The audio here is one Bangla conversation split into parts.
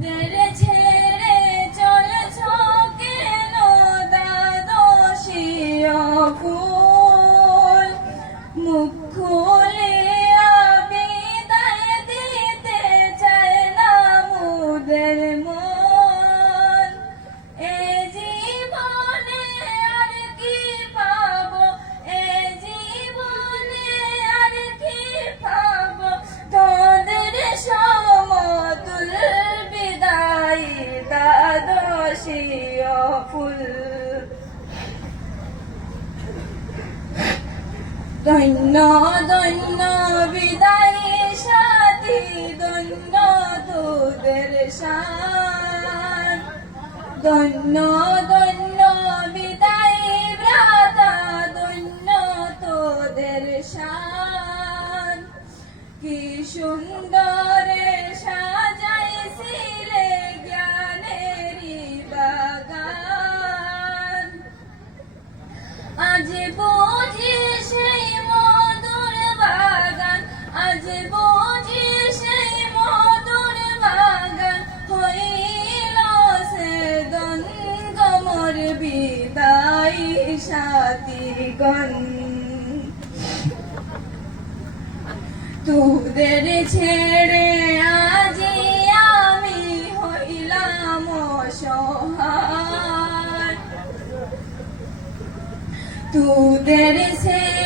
মুদের ধন্য ধন্য বিদায় সাথী, ধন্য তোদের শান ধন্য ধন্য বিদায় ভ্রাতা, ধন্য তোদের শান কি সুন্দরে সাজাইছিলে তোদের ছেড়ে আজি আমি হইলাম অসহায়। তোদের ছেড়ে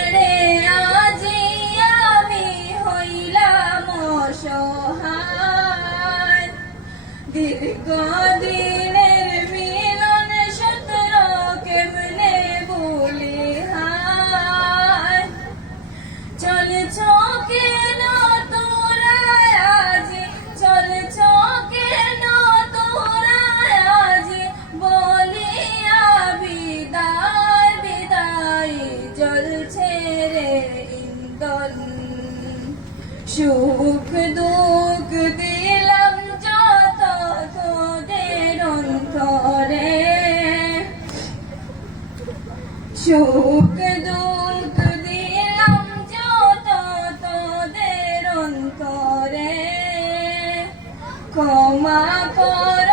জ্বলছে রে ইন্দন সুখ দুঃখ দিলাম যত তোদের অন্তরে। সুখ দুঃখ দিলাম যত তোদের অন্তরে। ক্ষমা কর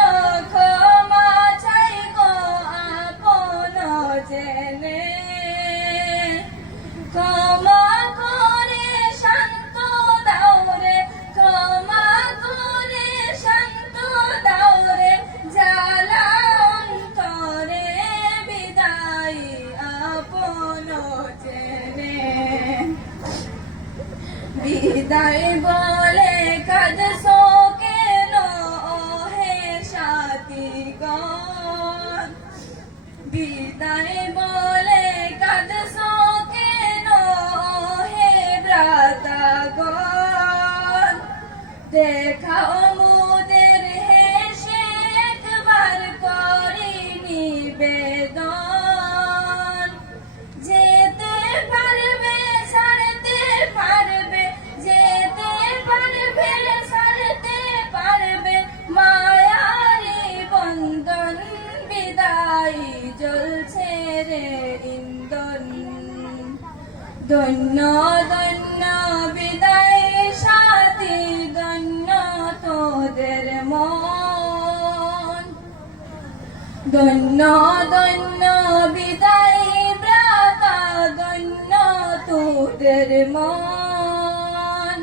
বিদায় বলে কাজ কেন হে সাথীগণ বিদায় বলে কাজ কেন হে ভ্রাতাগণ দেখাও ধন্য ধন্য বিদায় সাথী ধন্য তোদের মন। ধন্য ধন্য বিদায় ব্রাতা তোদের মন।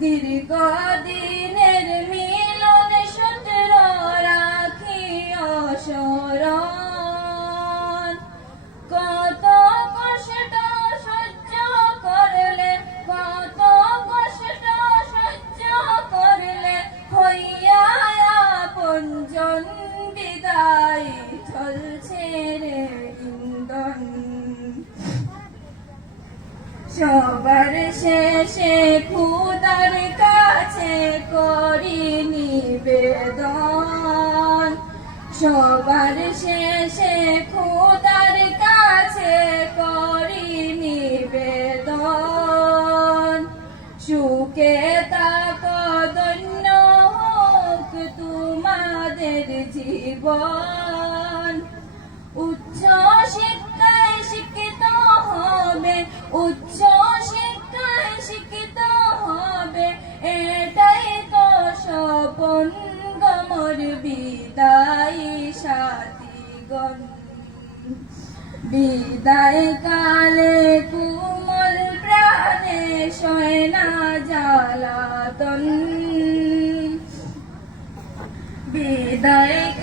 দীর্ঘদিনের সবার শেষে খুদার কাছে করি নিবেদন। সবার শেষে খুদার কাছে করি নিবেদন। সুখে তাক হোক তোমাদের জীবন। উচ্চ শিক্ষিত হবে এটাই তো বিদায় বিদায় কালে কুমল প্রাণে সয়না জ্বালাতন। বিদায়